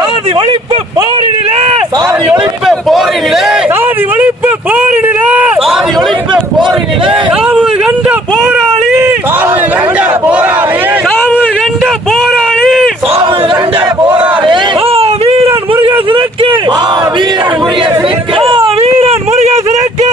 சாதி ஒழிப்பு போரினிலே சாதி ஒழிப்பு போரினிலே சாதி ஒழிப்பு போரினிலே சாதி ஒழிப்பு போரினிலே சாவு கண்ட போராளி சாவு கண்ட போராளி சாவு கண்ட போராளி சாவு கண்ட போராளி வீரன் முருகேசனுக்கு வீரன் முருகேசனுக்கு வீரன் முருகேசனுக்கு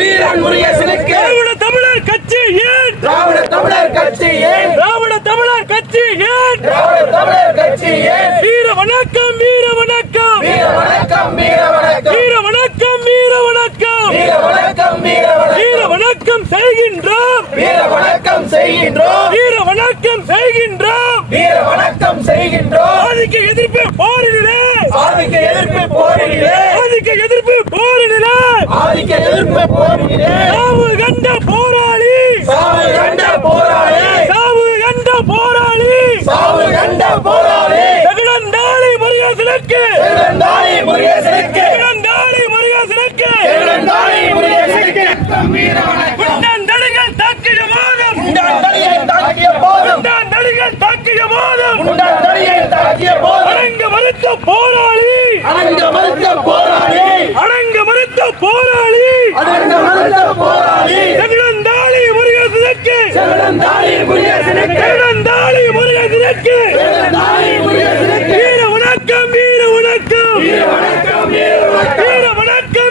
வீரன் முருகேசனுக்கு திராவிட தமிழர் கட்சி ஏன் திராவிட தமிழர் கட்சி ஏன் திராவிட தமிழர் கட்சி ஏன் திராவிட தமிழர் கட்சி ஏன் வீர வணக்கம் வீர வணக்கம் வீர வணக்கம் வீர வணக்கம் வீர வணக்கம் வீர வணக்கம் வீர வணக்கம் வீர வணக்கம் வீர வணக்கம் செய்கின்றோம் வீர வணக்கம் செய்கின்றோம் வீர வணக்கம் செய்கின்றோம் வீர வணக்கம் செய்கின்றோம் ஆதிக்க எதிர்ப்பு போரினிலே ஆதிக்க எதிர்ப்பு போரினிலே ஆதிக்க எதிர்ப்பு போரினிலே ஆதிக்க எதிர்ப்பு போரினிலே சாவு கண்ட போராளி சாவு கண்ட போராளி சாவு கண்ட போராளி சாவு கண்ட போராளி செகுடந்தாளி முருகேசனுக்கு செகுடந்தாளி முருகேசனுக்கு செகுடந்தாளி முருகேசனுக்கு செகுடந்தாளி முருகேசனுக்கு வீர வணக்கம் குண்டந்தடிகள் தாக்கிய போதும் குண்டந்தடியை தாக்கிய போதும் குண்டந்தடிகள் தாக்கிய போதும் குண்டந்தடியை தாக்கிய போதும் அடங்க மறுத்த போராளி அடங்க மறுத்த போராளி அடங்க மறுத்த போராளி அடங்க மறுத்த போராளி செகுடந்தாளி முருகேசனுக்கு செகுடந்தாளி முருகேசனுக்கு செகுடந்தாளி முருகேசனுக்கு செகுடந்தாளி முருகேசனுக்கு வீர வணக்கம் வீர வணக்கம் வீர வணக்கம் வீர வணக்கம்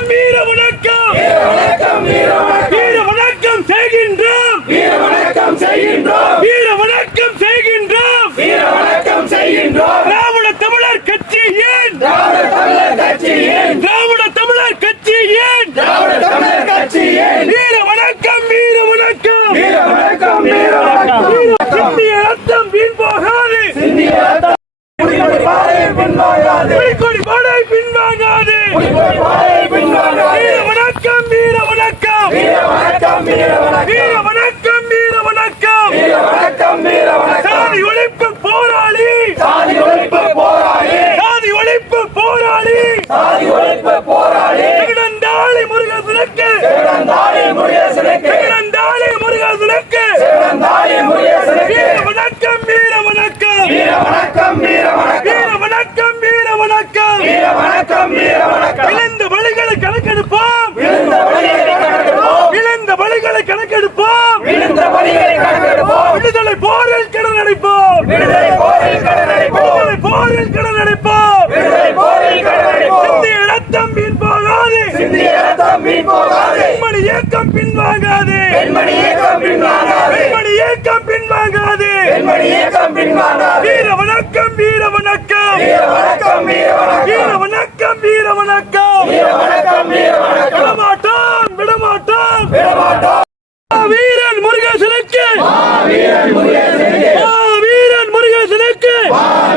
வீர வணக்கம் வீர வணக்கம் வீர வணக்கம் வீர வணக்கம் வீர வணக்கம் செய்கின்றோம் வீர வணக்கம் செய்கின்றோம் வீர வணக்கம் செய்கின்றோம் வீர வணக்கம் செய்கின்றோம் திராவிட தமிழர் கட்சி ஏன் திராவிட தமிழர் கட்சி ஏன் திராவிட தமிழர் கட்சி ஏன் திராவிட தமிழர் கட்சி ஏன் வீர வணக்கம் வீர வணக்கம் வீர வணக்கம் வீர வணக்கம் சிந்திய ரத்தம் வீண் போகாது சிந்திய ரத்தம் குடிகொடி பாறை பின்வாங்காது கொடி பாடை பின்வாங்காது குடிகொடி பாறை பின்வாங்காது வீர வணக்கம் வீர வணக்கம் வீர வணக்கம் வீர வணக்கம் வீர வணக்கம் வீர வணக்கம் வீர வணக்கம் வீர வணக்கம் சாதி ஒழிப்பு போராளி சாதி ஒழிப்பு போராளி சாதி ஒழிப்பு போராளி சாதி ஒழிப்பு போராளி செகுடந்தாளி முருகேசனுக்கு செகுடந்தாளி முருகேசனுக்கு செகுடந்தாளி முருகேசனுக்கு செகுடந்தாளி முருகேசனுக்கு வீர வணக்கம் வீர வணக்கம் வீர வணக்கம் வீர வணக்கம் வீர வணக்கம் வீர வணக்கம் வீர வணக்கம் வீர வணக்கம் இழந்த வழிகளை கணக்கெடுப்போம் விழுந்த வழிகளை கணக்கெடுப்போம் இழந்த வழிகளை கணக்கெடுப்போம் விழுந்த வழிகளை கணக்கெடுப்போம் விடுதலை போரில் கடனடைப்போம் விடுதலை போரில் கடனடைப்போம் விடுதலை போரில் கடனடைப்போம் விடுதலை போரில் கடனடைப்போம் சிந்திய ரத்தம் வீண் போகாது சிந்திய ரத்தம் வீண் போகாது பெண்மணி இயக்கம் பின்வாங்காது பெண்மணி இயக்கம் பின்வாங்காது பெண்மணி இயக்கம் பின்வாங்காது பெண்மணி இயக்கம் பின்வாங்காது வீர வணக்கம் வீர வணக்கம் வீர வணக்கம் வீர வீர வணக்கம் வணக்கம் வீர வணக்கம் வீர வணக்கம் வீர வணக்கம் விடமாட்டோம் விடமாட்டோம் விடமாட்டோம் வீரன் முருகேசனுக்கு வீரன் முருகேசனுக்கு வீரன் முருகேசனுக்கு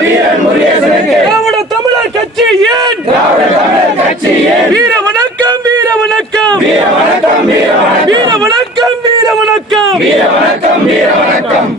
வீரன் முருகேசனுக்கு திராவிட தமிழர் கட்சி ஏன் திராவிட தமிழர் கட்சி ஏன் வீர வணக்கம் வீர வணக்கம் வீர வணக்கம் வீர வணக்கம் வீர வணக்கம் வீர வணக்கம் வீர வணக்கம் வீர வணக்கம்